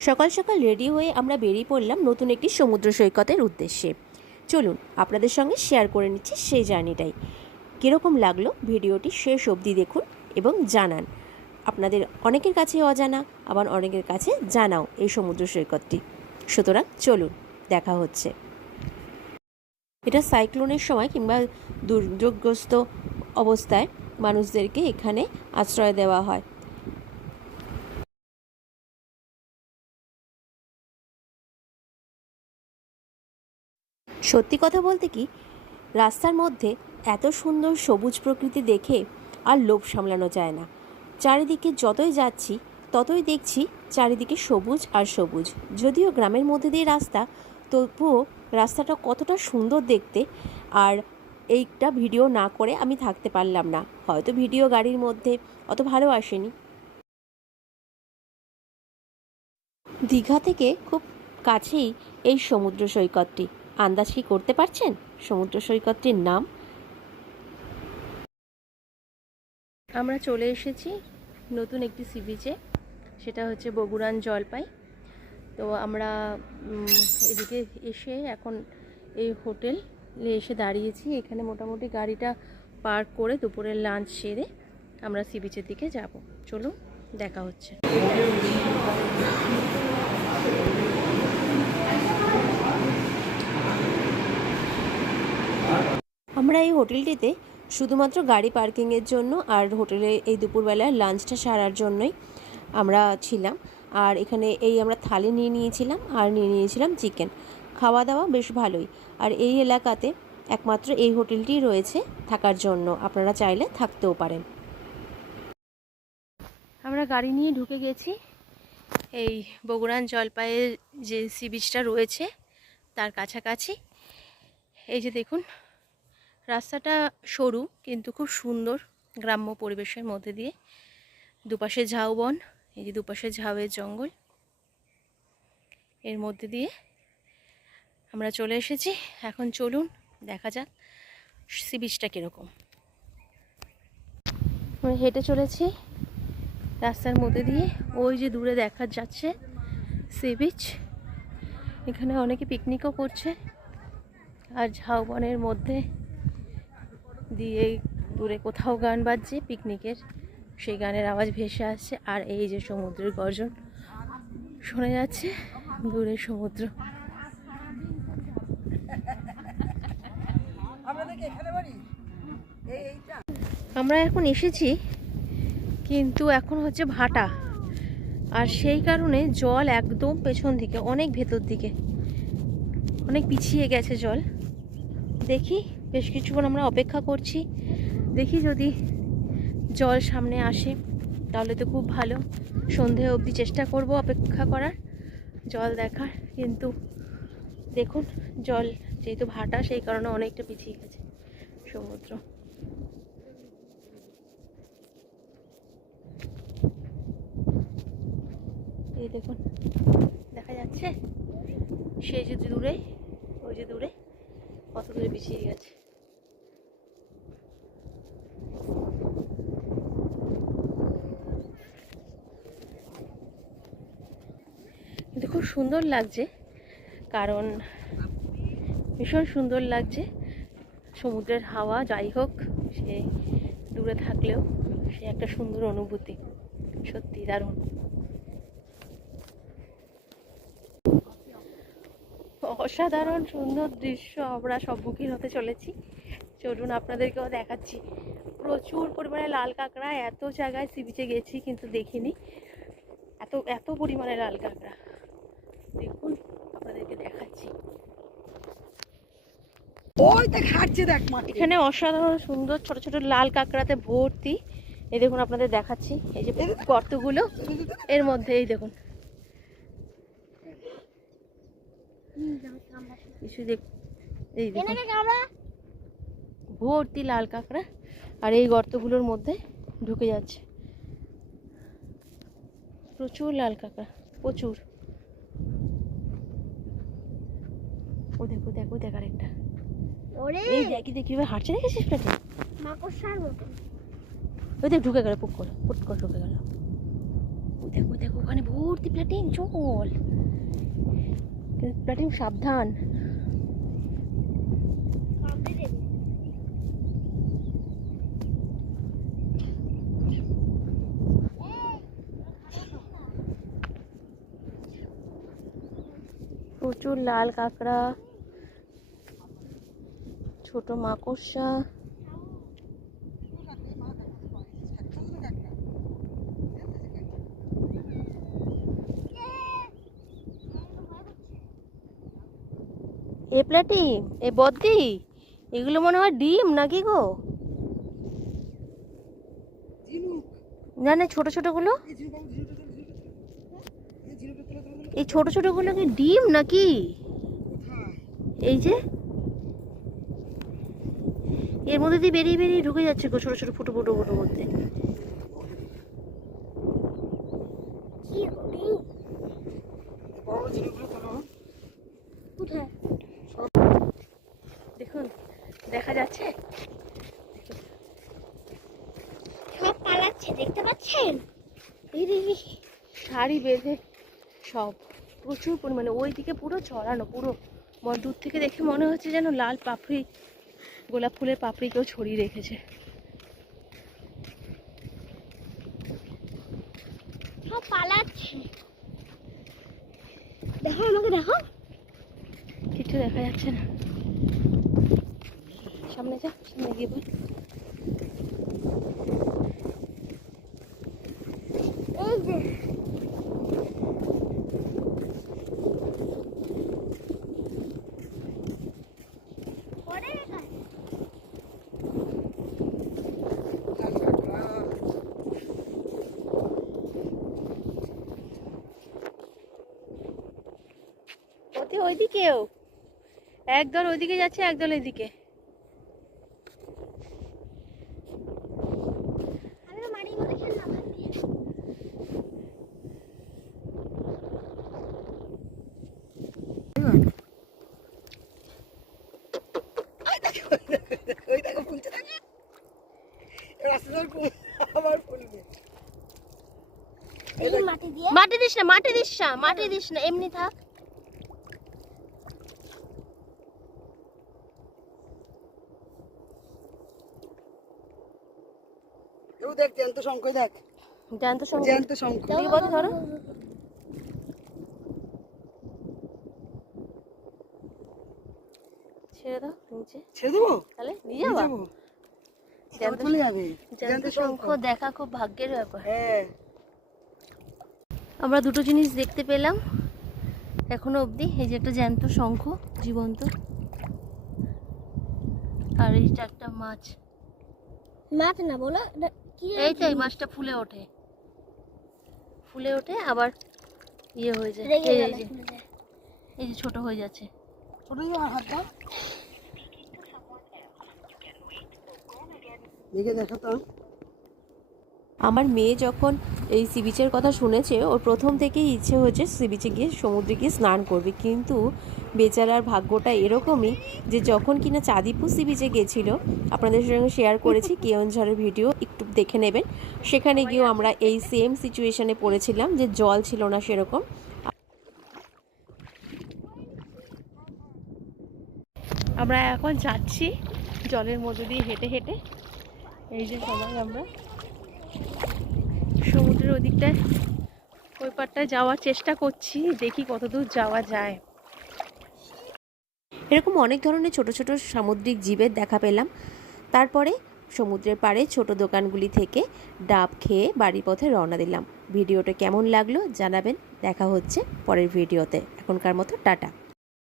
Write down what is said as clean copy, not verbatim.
সকাল সকাল রেডি হয়ে আমরা বেরিয়ে পড়লাম নতুন একটি সমুদ্র সৈকতের উদ্দেশ্যে। চলুন আপনাদের সঙ্গে শেয়ার করে নিচ্ছি সেই জার্নিটাই। কীরকম লাগলো ভিডিওটি শেষ অবধি দেখুন এবং জানান। আপনাদের অনেকের কাছে অজানা, আবার অনেকের কাছে জানাও এই সমুদ্র সৈকতটি। সুতরাং চলুন, দেখা হচ্ছে। এটা সাইক্লোনের সময় কিংবা দুর্যোগগ্রস্ত অবস্থায় মানুষদেরকে এখানে আশ্রয় দেওয়া হয়। সত্যি কথা বলতে কি, রাস্তার মধ্যে এত সুন্দর সবুজ প্রকৃতি দেখে আর লোভ সামলানো যায় না। চারিদিকে যতই যাচ্ছি ততই দেখছি চারিদিকে সবুজ আর সবুজ। যদিও গ্রামের মধ্যে দিয়ে রাস্তা, তবুও রাস্তাটা কতটা সুন্দর দেখতে। আর এইটা ভিডিও না করে আমি থাকতে পারলাম না। হয়তো ভিডিও গাড়ির মধ্যে অত ভালো আসেনি। দীঘা থেকে খুব কাছেই এই সমুদ্র সৈকতটি। আন্দাজ কি করতে পারছেন সমুদ্র সৈকতটির নাম? আমরা চলে এসেছি নতুন একটি সি বিচে, সেটা হচ্ছে বগুড়ান জলপাই। তো আমরা এদিকে এসে এখন এই হোটেলে এসে দাঁড়িয়েছি। এখানে মোটামুটি গাড়িটা পার্ক করে দুপুরের লাঞ্চ সেরে আমরা সি বিচের দিকে যাব। চলুন, দেখা হচ্ছে। আমরা এই হোটেলটিতে শুধুমাত্র গাড়ি পার্কিংয়ের জন্য আর হোটেলে এই দুপুরবেলার লাঞ্চটা সারার জন্যই আমরা ছিলাম। আর এখানে আমরা থালি নিয়ে নিয়েছিলাম আর নিয়ে নিয়েছিলাম চিকেন। খাওয়া দাওয়া বেশ ভালোই। আর এই এলাকাতে একমাত্র এই হোটেলটি রয়েছে থাকার জন্য, আপনারা চাইলে থাকতেও পারেন। আমরা গাড়ি নিয়ে ঢুকে গেছি এই বগুড়ান জলপাইয়ের যে সি বিচটা রয়েছে তার কাছাকাছি। এই যে দেখুন, রাস্তাটা সরু কিন্তু খুব সুন্দর, গ্রাম্য পরিবেশের মধ্যে দিয়ে। দুপাশে ঝাউবন, এই যে দুপাশে ঝাউয়ের জঙ্গল, এর মধ্যে দিয়ে আমরা চলে এসেছি। এখন চলুন দেখা যাক সি বিচটা কীরকম। আমরা হেঁটে চলেছি রাস্তার মধ্যে দিয়ে। ওই যে দূরে দেখা যাচ্ছে সি বিচ। এখানে অনেকে পিকনিকও করছে। আর ঝাউবনের মধ্যে দিয়ে দূরে কোথাও গান বাজছে পিকনিকের, সেই গানের আওয়াজ ভেসে আসছে। আর এই যে সমুদ্রের গর্জন শোনা যাচ্ছে, দূরে সমুদ্র। আমরা এখন এসেছি কিন্তু এখন হচ্ছে ভাটা, আর সেই কারণে জল একদম পেছন দিকে, অনেক ভেতর দিকে, অনেক পিছিয়ে গেছে জল। দেখি বেশ কিছুক্ষণ আমরা অপেক্ষা করছি, দেখি যদি জল সামনে আসে তাহলে তো খুব ভালো। সন্ধে অবধি চেষ্টা করব অপেক্ষা করার, জল দেখার। কিন্তু দেখুন, জল যেহেতু ভাটা সেই কারণে অনেকটা পিছিয়ে গেছে সমুদ্র। এই দেখুন, দেখা যাচ্ছে সেই যে দূরে, ওই যে দূরে কত দূরে পিছিয়ে গেছে। কিন্তু খুব সুন্দর লাগছে, কারণ ভীষণ সুন্দর লাগছে। সমুদ্রের হাওয়া যাই হোক, সে দূরে থাকলেও সে একটা সুন্দর অনুভূতি, সত্যি দারুণ। অসাধারণ সুন্দর দৃশ্য আমরা সম্মুখীন হতে চলেছি। চলুন আপনাদেরকেও দেখাচ্ছি। প্রচুর পরিমাণে লাল কাঁকড়া। এত জায়গায় সি বিচে গেছি কিন্তু দেখিনি এত এত পরিমাণে লাল কাঁকড়া। দেখুন, আপনাদেরকে দেখাচ্ছি। এখানে অসাধারণ সুন্দর ছোট ছোট লাল কাঁকড়াতে ভর্তি। এই দেখুন, আপনাদের দেখাচ্ছি এই যে গর্তগুলো, এর মধ্যে এই দেখুন কিছু এই দেখুন ভর্তি লাল কাঁকড়া, আর এই গর্তগুলোর মধ্যে ঢুকে যাচ্ছে প্রচুর লাল কাঁকড়া, প্রচুর। ও দেখো দেখো দেখ আরেকটা, এই দেখি দেখি হাঁটছে, দেখেছিস পেটে মাকড়সার মতো। ওই দেখ ঢুকে গেল, পুট করে ঢুকে গেল। দেখো দেখো ওখানে ভর্তি প্লাটিং, চল প্লাটিং, সাবধান। প্রচুর লাল কাঁকড়া, ছোট মাকড়সা। এ প্লাটিং, এ বদ্দি, এগুলো মনে হয় ডিম নাকি গো? না না, ছোট ছোট গুলো, এই ছোট ছোট গুলো কি ডিম নাকি? এই যে এর মধ্যে দিয়ে বেরিয়ে বেরিয়ে ঢুকে যাচ্ছে গো, ছোট ছোট ফুটো ফুটো ফুটো মধ্যে। দেখুন দেখা যাচ্ছে, সব পালাচ্ছে, দেখতে পাচ্ছেন? শাড়ি বেঁধে সব প্রচুর পরিমাণে ওইদিকে পুরো ছড়ানো, পুরো দূর থেকে দেখে মনে হচ্ছে যেন লাল পাপড়ি, গোলাপ ফুলের পাপড়ি কেউ ছড়িয়ে রেখেছে। সব পালাচ্ছে। দেখো আমাকে, দেখো, কিছু দেখা যাচ্ছে না। সামনে যা, সামনে গিয়ে বল। এই যে ওইদিকেও একদল ওইদিকে যাচ্ছে, একদল এদিকে। মাটি দিস না, মাটি দিস না, মাটি দিস না, এমনি থাক। দেখ জ্যান্ত শঙ্খ, দেখ জ্যান্ত শঙ্খ, জ্যান্ত শঙ্খ। ধরো, ছেড়ে দাও নিচে। ছেড়ে দেবো? তাহলে নিয়ে যাবো। চলে যাবে। জ্যান্ত শঙ্খ দেখা খুব ভাগ্যের ব্যাপার। হ্যাঁ, আমরা দুটো জিনিস দেখতে পেলাম এখনো অবধি। এই যে একটা জ্যান্ত শঙ্খ জীবন্ত, আর এইটা একটা মাছ। মাছ না বলো, কি? এই তো এই মাছটা ফুলে ওঠে, ফুলে ওঠে আবার ইয়ে হয়ে যায়। এই যে ছোট হয়ে যাচ্ছে। দেখে দেখো তো। আমার মেয়ে যখন এই সি বিচের কথা শুনেছে, ওর প্রথম থেকেই ইচ্ছে হয়েছে সি বিচে গিয়ে, সমুদ্রে গিয়ে স্নান করবে। কিন্তু বেচারার ভাগ্যটা এরকমই যে যখন কিনা চাঁদিপুর সি বিচে গেছিলো, আপনাদের সঙ্গে শেয়ার করেছি কেওনঝড়ের ভিডিও, একটু দেখে নেবেন। সেখানে গিয়েও আমরা এই সেম সিচুয়েশনে পড়েছিলাম যে জল ছিল না সেরকম। আমরা এখন যাচ্ছি জলের মধ্যে দিয়ে হেঁটে হেঁটে। এই যে সবাই আমরা সমুদ্রের ওদিকটায়, ওই পারটায় যাওয়ার চেষ্টা করছি, দেখি কতদূর যাওয়া যায়। এরকম অনেক ধরনের ছোট ছোট সামুদ্রিক জীবের দেখা পেলাম। তারপরে সমুদ্রের পাড়ে ছোট দোকানগুলি থেকে ডাব খেয়ে বাড়ির পথে রওনা দিলাম। ভিডিওটা কেমন লাগলো জানাবেন। দেখা হচ্ছে পরের ভিডিওতে। এখনকার মতো টাটা।